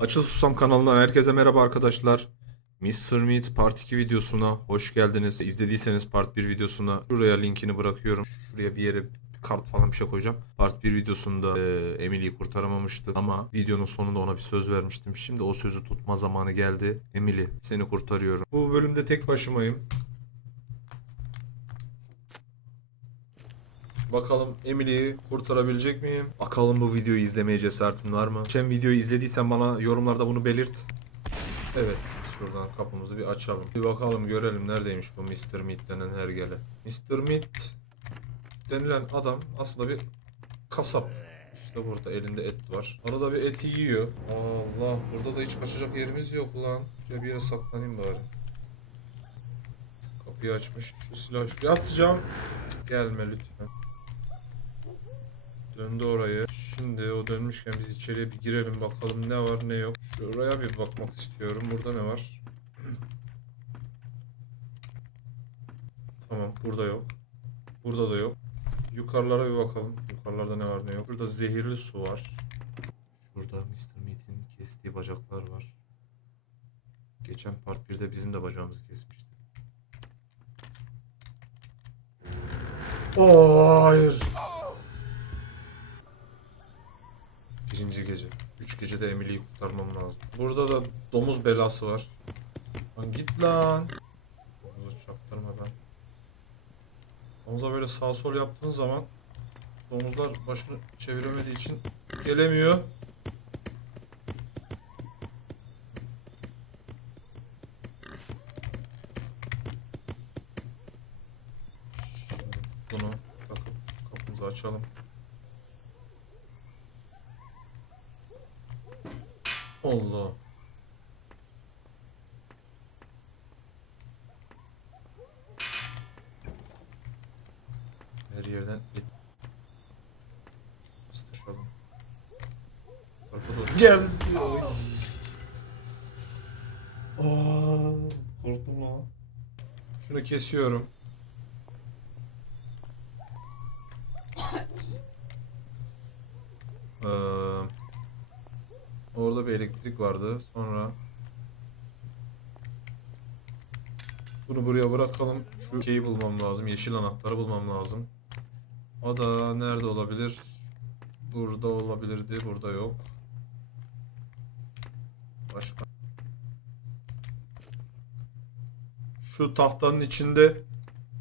Açıl Susam kanalından herkese merhaba arkadaşlar. Mr. Meat Part 2 videosuna hoş geldiniz. İzlediyseniz Part 1 videosuna şuraya linkini bırakıyorum. Şuraya bir yere kart falan bir şey koyacağım. Part 1 videosunda e, Emily'yi kurtaramamıştık ama videonun sonunda ona bir söz vermiştim. Şimdi o sözü tutma zamanı geldi. Emily seni kurtarıyorum. Bu bölümde tek başımayım. Bakalım Emily'yi kurtarabilecek miyim? Bakalım bu videoyu izlemeye cesaretin var mı? Geçen videoyu izlediysen bana yorumlarda bunu belirt. Evet. Şuradan kapımızı bir açalım. Bir bakalım görelim neredeymiş bu Mr. Meat denen hergele. Mr. Meat denilen adam aslında bir kasap. İşte burada elinde et var. Arada bir eti yiyor. Allah burada da hiç kaçacak yerimiz yok lan. Şuraya bir yere saklanayım bari. Kapıyı açmış. Şu silahı şuraya atacağım. Gelme lütfen. Döndü orayı. Şimdi o dönmüşken biz içeriye bir girelim bakalım ne var ne yok. Şuraya bir bakmak istiyorum. Burada ne var? Tamam burada yok. Burada da yok. Yukarılara bir bakalım. Yukarılarda ne var ne yok. Burada zehirli su var. Şurada Mr. Meat'in kestiği bacaklar var. Geçen part 1'de bizim de bacağımızı kesmişti. Oo hayır. Birinci gece. Üç gecede Emily'yi kurtarmam lazım. Burada da domuz belası var. Lan git lan. Domuzu çaktırmadan. Domuza böyle sağ sol yaptığın zaman domuzlar başını çeviremediği için gelemiyor. Bunu takıp kapımızı açalım. Allah. Her yerden et. Isıralım. Arkada geldi. Oy. Aa, korktum lan. Şunu kesiyorum. Ee, Orada bir elektrik vardı. Sonra bunu buraya bırakalım. Şu şeyi bulmam lazım. Yeşil anahtarı bulmam lazım. O da nerede olabilir? Burada olabilirdi. Burada yok. Başka. Şu tahtanın içinde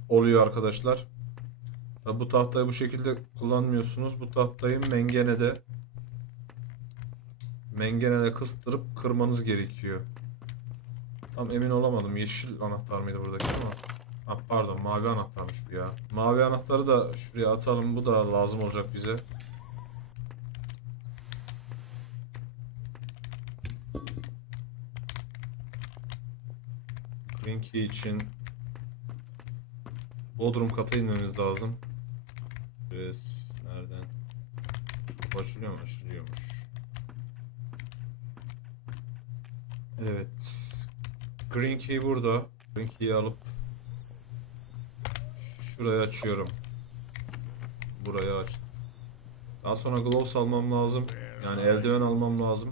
oluyor arkadaşlar. Bu tahtayı bu şekilde kullanmıyorsunuz. Bu tahtayı mengenede mengenede kıstırıp kırmanız gerekiyor. Tam emin olamadım. Yeşil anahtar mıydı buradaki ama. Ha, pardon mavi anahtarmış bu ya. Mavi anahtarı da şuraya atalım. Bu da lazım olacak bize. Green key için Bodrum kata inmemiz lazım. Biz nereden? Açılıyor mu? Açılıyormuş. Evet. Green key burada. Green key'i alıp şurayı açıyorum. Burayı aç. Daha sonra gloves almam lazım. Yani eldiven almam lazım.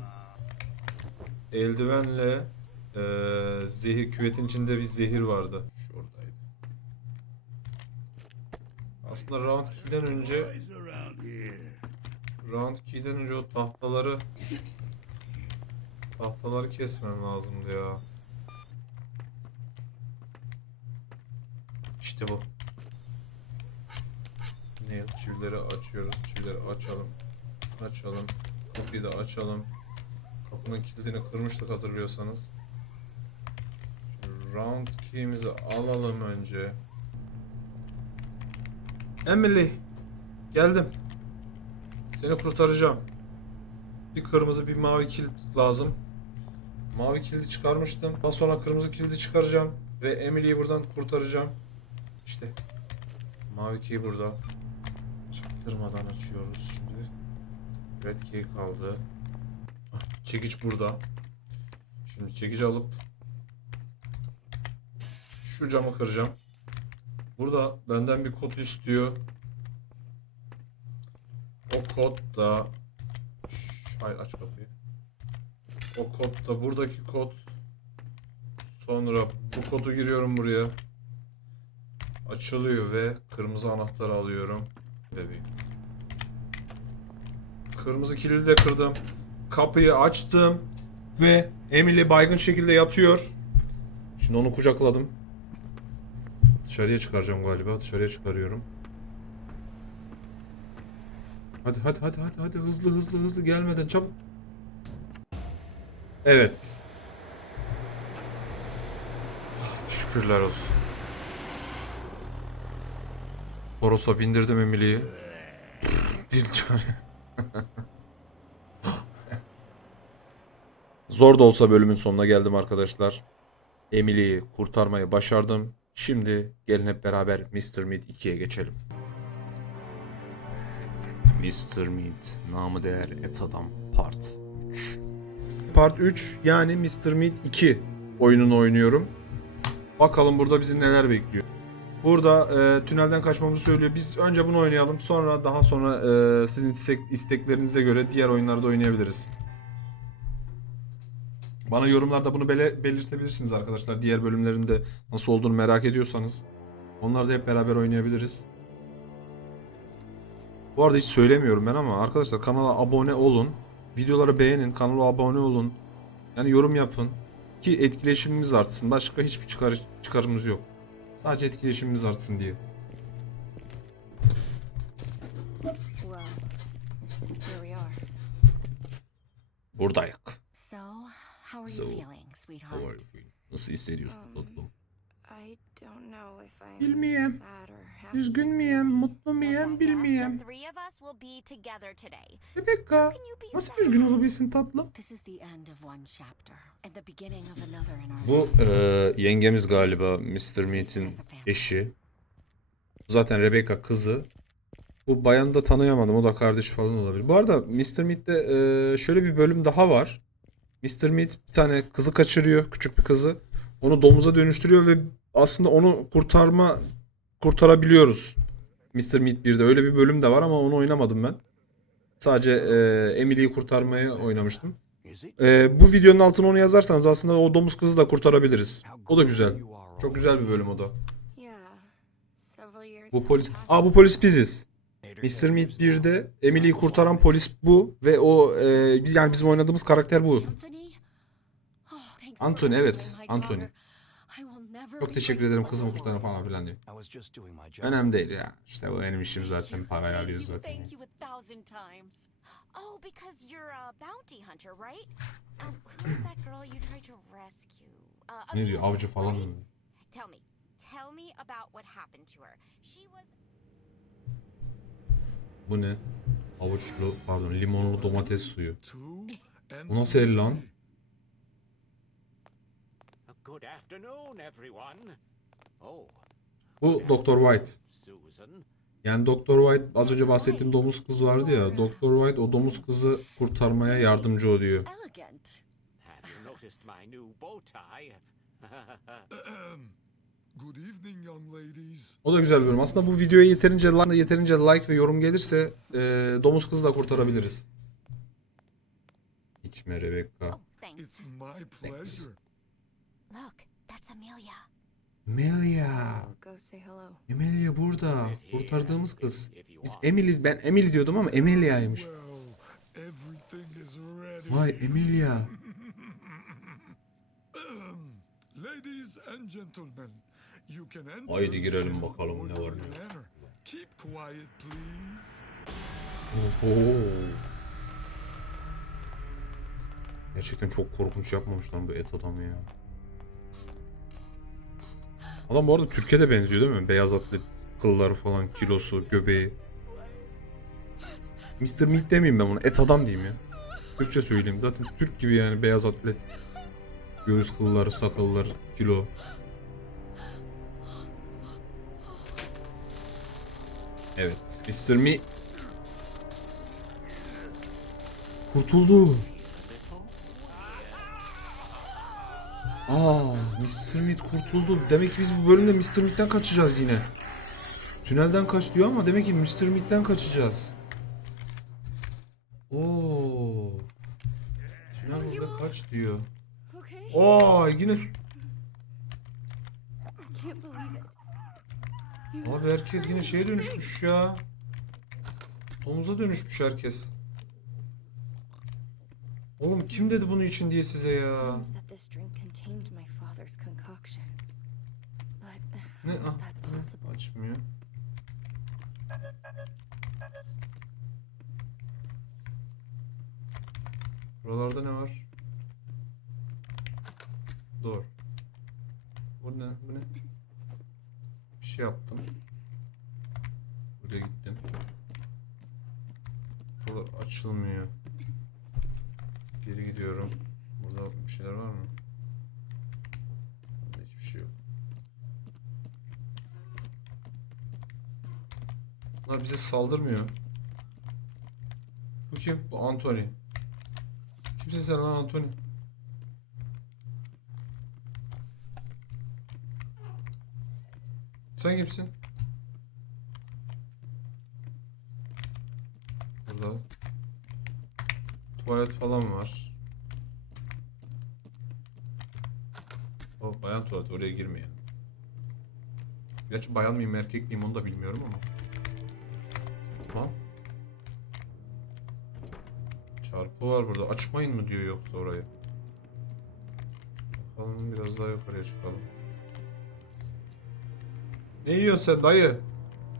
Eldivenle eee zehir küvetin içinde bir zehir vardı. Şuradaydı. Aslında round 2'den önce round 2'den önce o tahtaları Tahtaları kesmem lazımdı ya. İşte bu. Ne? Çivileri açıyoruz. Çivileri açalım. Açalım. Kapıyı da açalım. Kapının kilidini kırmıştık hatırlıyorsanız. Round key'imizi alalım önce. Emily. Geldim. Seni kurtaracağım. Bir kırmızı bir mavi kilit lazım. Mavi kilidi çıkarmıştım. Daha sonra kırmızı kilidi çıkaracağım. Ve Emily'yi buradan kurtaracağım. İşte. Mavi key burada. Çaktırmadan açıyoruz şimdi. Red key kaldı. Ah, Çekiç burada. Şimdi çekici alıp şu camı kıracağım. Burada benden bir kod istiyor. O kod da Şş, Hayır aç kapıyı. O kod da buradaki kod. Sonra bu kodu giriyorum buraya. Açılıyor ve kırmızı anahtarı alıyorum. Bebeğim. Kırmızı kilidi de kırdım. Kapıyı açtım ve Emily baygın şekilde yatıyor. Şimdi onu kucakladım. Dışarıya çıkaracağım galiba. Dışarıya çıkarıyorum. Hadi hadi hadi hadi hadi hızlı hızlı hızlı gelmeden çabuk. Evet. Şükürler olsun. Toros'a bindirdim Emily'yi. Dil çıkarıyor. Zor da olsa bölümün sonuna geldim arkadaşlar. Emily'yi kurtarmayı başardım. Şimdi gelin hep beraber Mr. Meat 2'ye geçelim. Mr. Meat, namı değer et adam part 3. Part 3 yani Mr. Meat 2 oyununu oynuyorum. Bakalım burada bizi neler bekliyor. Burada e, tünelden kaçmamızı söylüyor. Biz önce bunu oynayalım. Sonra daha sonra e, sizin istek, isteklerinize göre diğer oyunları da oynayabiliriz. Bana yorumlarda bunu bele- belirtebilirsiniz arkadaşlar. Diğer bölümlerinde nasıl olduğunu merak ediyorsanız. Onları da hep beraber oynayabiliriz. Bu arada hiç söylemiyorum ben ama arkadaşlar kanala abone olun. Videoları beğenin, kanala abone olun. Yani yorum yapın ki etkileşimimiz artsın. Başka hiçbir çıkar çıkarımız yok. Sadece etkileşimimiz artsın diye. Buradayız. So, how are So, you feeling, sweetheart? Nasıl hissediyorsun Um, tatlım? I don't know if I'm Bilmiyorum. Üzgün müyem, mutlu together today. Rebecca, nasıl üzgün olabilsin tatlım? Bu e, yengemiz galiba Mr. Meat'in eşi. Zaten Rebecca kızı. Bu bayanı da tanıyamadım. O da kardeşi falan olabilir. Bu arada Mr. Meat'te e, şöyle bir bölüm daha var. Mr. Meat bir tane kızı kaçırıyor. Küçük bir kızı. Onu domuza dönüştürüyor ve aslında onu kurtarma kurtarabiliyoruz. Mr. Meat 1'de öyle bir bölüm de var ama onu oynamadım ben. Sadece e, Emily'yi kurtarmayı oynamıştım. E, bu videonun altına onu yazarsanız aslında o domuz kızı da kurtarabiliriz. O da güzel. Çok güzel bir bölüm o da. Bu polis... Aa bu polis biziz. Mr. Meat 1'de Emily'yi kurtaran polis bu ve o e, biz yani bizim oynadığımız karakter bu. Anthony? Oh, evet, my Anthony. Çok teşekkür ederim kızımı kurtaran anymore. falan filan diyor. Önemli değil ya. İşte bu benim işim zaten parayı alıyoruz zaten. Oh, because you're a bounty hunter, right? Um, who's that girl you tried to rescue? Uh, Ne diyor avcı falan mı? Tell me. Tell me about what happened to her. She was Bu ne? Havuçlu pardon limonlu domates suyu. Bu nasıl el lan? Good afternoon, everyone. Oh, Bu Dr. White. Susan. Yani Dr. White az önce bahsettiğim domuz kız vardı ya. Dr. White o domuz kızı kurtarmaya yardımcı oluyor. Elegant. Have you noticed my new bow tie? good evening, young ladies. O da güzel bir bölüm. Aslında bu videoya yeterince like, yeterince like ve yorum gelirse e, domuz kızı da kurtarabiliriz. İçme Rebecca. Oh, thanks. It's my pleasure. That's Amelia. Amelia. I'll go say hello. Amelia burada. Kurtardığımız kız. Biz. Emily, ben Emily diyordum ama Amelia'ymış. Vay Emilia. Ladies and gentlemen, you can enter Haydi girelim bakalım ne var ne yok. Keep quiet, please. Oho. Gerçekten çok korkunç yapmamış lan bu et adamı ya. Adam bu arada Türkiye'de benziyor değil mi? Beyaz atlet kılları falan, kilosu, göbeği. Mr. Meat demeyeyim ben bunu. Et adam diyeyim ya. Türkçe söyleyeyim. Zaten Türk gibi yani beyaz atlet. Göğüs kılları, sakalları, kilo. Evet. Mr. Meat. Kurtuldu. Aa, Mr. Meat kurtuldu. Demek ki biz bu bölümde Mr. Meat'ten kaçacağız yine. Tünelden kaç diyor ama demek ki Mr. Meat'ten kaçacağız. Oo. Tünel burada kaç aç diyor. Oo yine. Abi herkes yine şeye dönüşmüş ya. Domuza dönüşmüş herkes. Oğlum kim dedi bunu için diye size ya? Ne? Ah, ne? Açmıyor. Buralarda ne var? Dur. Bu ne? Bu ne? Bir şey yaptım. Buraya gittim. Buralar açılmıyor. Gidiyorum. Burada bir şeyler var mı? Burada hiçbir şey yok. Bunlar bize saldırmıyor. Bu kim? Bu Anthony. Kimsin sen lan Anthony? Sen kimsin? Burada. Tuvalet falan var. Bayan tuvaleti oraya girmeyelim. Gerçi bayan mıyım erkek miyim onu da bilmiyorum ama. Lan. Çarpı var burada. Açmayın mı diyor yoksa orayı. Bakalım biraz daha yukarıya çıkalım. Ne yiyorsun sen dayı?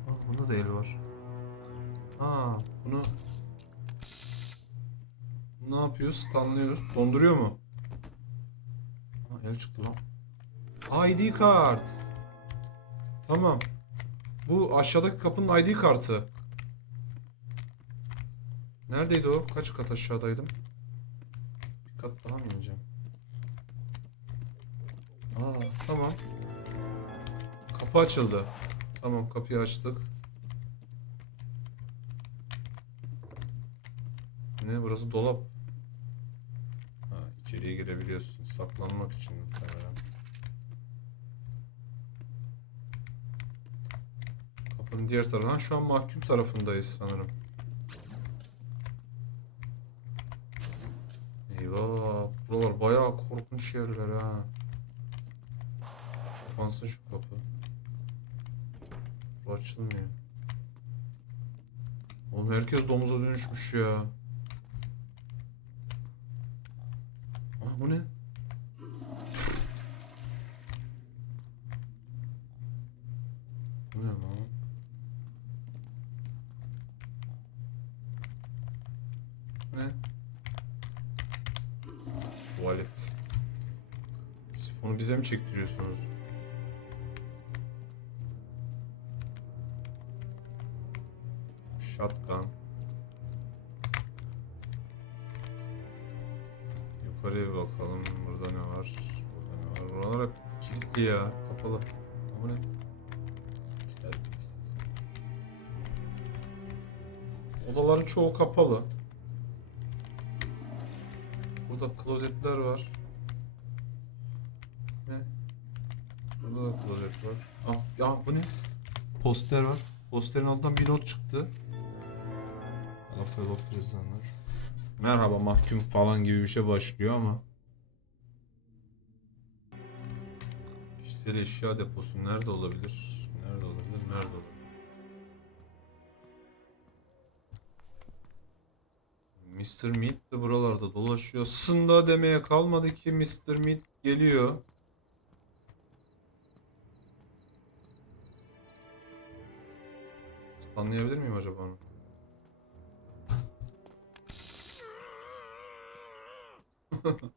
Aa, bunda da el var. Aa, bunu ne yapıyoruz? Stunlıyoruz. Donduruyor mu? Aa, el çıktı lan. ID kart. Tamam. Bu aşağıdaki kapının ID kartı. Neredeydi o? Kaç kat aşağıdaydım? Bir kat daha mı ineceğim? Aa tamam. Kapı açıldı. Tamam kapıyı açtık. Ne burası dolap. Ha içeriye girebiliyorsun. Saklanmak için muhtemelen. Diğer tarafından şu an mahkum tarafındayız sanırım. Eyvah. Buralar bayağı korkunç yerler ha. Kapansın şu kapı. Bu açılmıyor. Oğlum herkes domuza dönüşmüş ya. Aa bu ne? Shotgun. Yukarıya bir bakalım. Burada ne var? Burada ne var? Buralar hep kilitli ya. Kapalı. Bu ne? Odaların çoğu kapalı. Burada klozetler var. Ne? Burada da klozet var. Ah, ya bu ne? Poster var. Posterin altından bir not çıktı. Rafael Okrizanlar. Merhaba mahkum falan gibi bir şey başlıyor ama. Kişisel eşya deposu nerede olabilir? Nerede olabilir? Nerede olabilir? Mr. Meat de buralarda dolaşıyor. Sında demeye kalmadı ki Mr. Meat geliyor. Anlayabilir miyim acaba onu?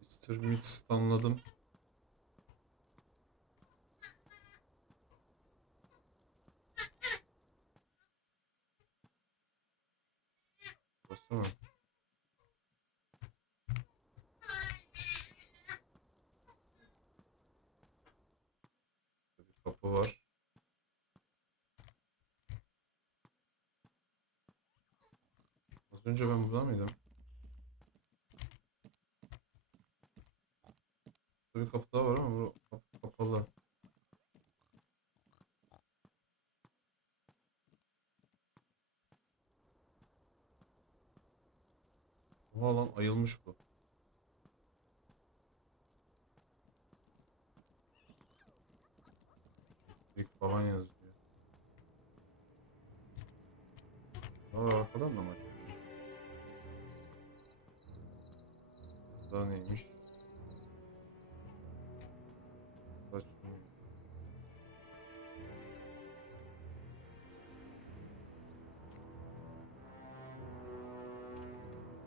Mr. Meat stunladım. Burası mı? Bir kapı var. Az önce ben burada mıydım? Burada bir kapı daha var ama bu kapalı. Oha lan ayılmış bu. Büyük falan yazıyor. Aa arkadan da mı Daha neymiş?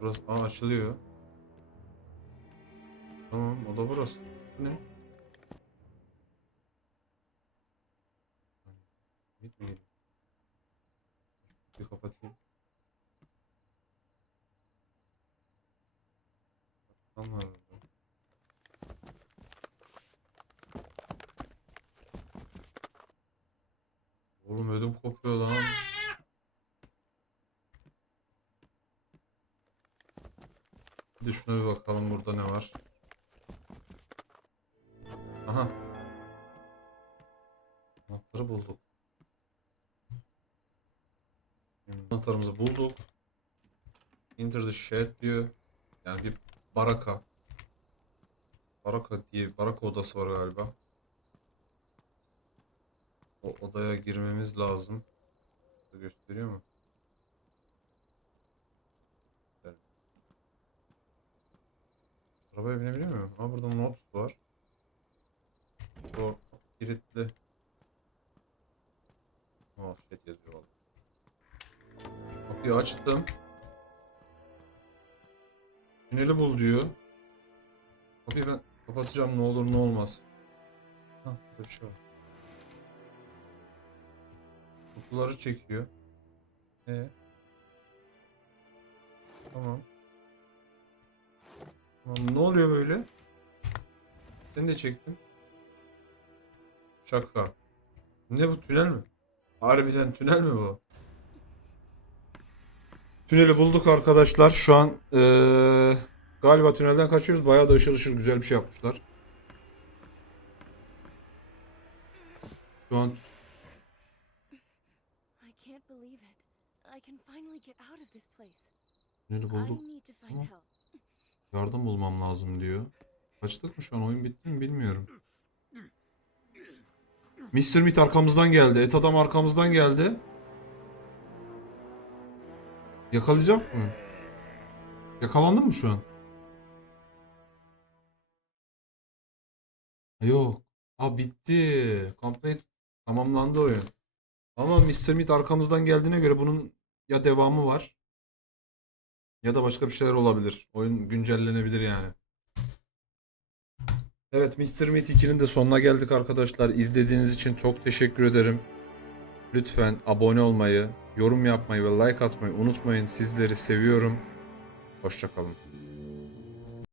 Burası açılıyor. Tamam o da burası. Bu ne? Git mi geliyor? Bir kapatayım. Kaptan var burada. Oğlum ödüm kopuyor lan. Bir de şuna bir bakalım burada ne var. Aha. Anahtarı bulduk. Anahtarımızı bulduk. Enter the shed diyor. Yani bir baraka. Baraka diye baraka odası var galiba. O odaya girmemiz lazım. Gösteriyor mu? Arabaya binebiliyor muyum? Ha burada not var. O kilitli. Oh shit yazıyor valla. Kapıyı açtım. Tüneli bul diyor. Kapıyı ben kapatacağım ne olur ne olmaz. Ha burada bir şey var. Kutuları çekiyor. E. Tamam. Ne oluyor böyle? Seni de çektim. Şaka. Ne bu tünel mi? Harbiden tünel mi bu? Tüneli bulduk arkadaşlar. Şu an eee, galiba tünelden kaçıyoruz. Bayağı da ışıl ışıl güzel bir şey yapmışlar. Şu an tüneli bulduk. need to find Tamam. help. Yardım bulmam lazım diyor. Kaçtık mı şu an? Oyun bitti mi bilmiyorum. Mr. Meat arkamızdan geldi. Et adam arkamızdan geldi. Yakalayacak mı? Yakalandın mı şu an? Yok. Aa bitti. Complete tamamlandı oyun. Ama Mr. Meat arkamızdan geldiğine göre bunun ya devamı var ya da başka bir şeyler olabilir. Oyun güncellenebilir yani. Evet Mr. Meat 2'nin de sonuna geldik arkadaşlar. İzlediğiniz için çok teşekkür ederim. Lütfen abone olmayı, yorum yapmayı ve like atmayı unutmayın. Sizleri seviyorum. Hoşçakalın.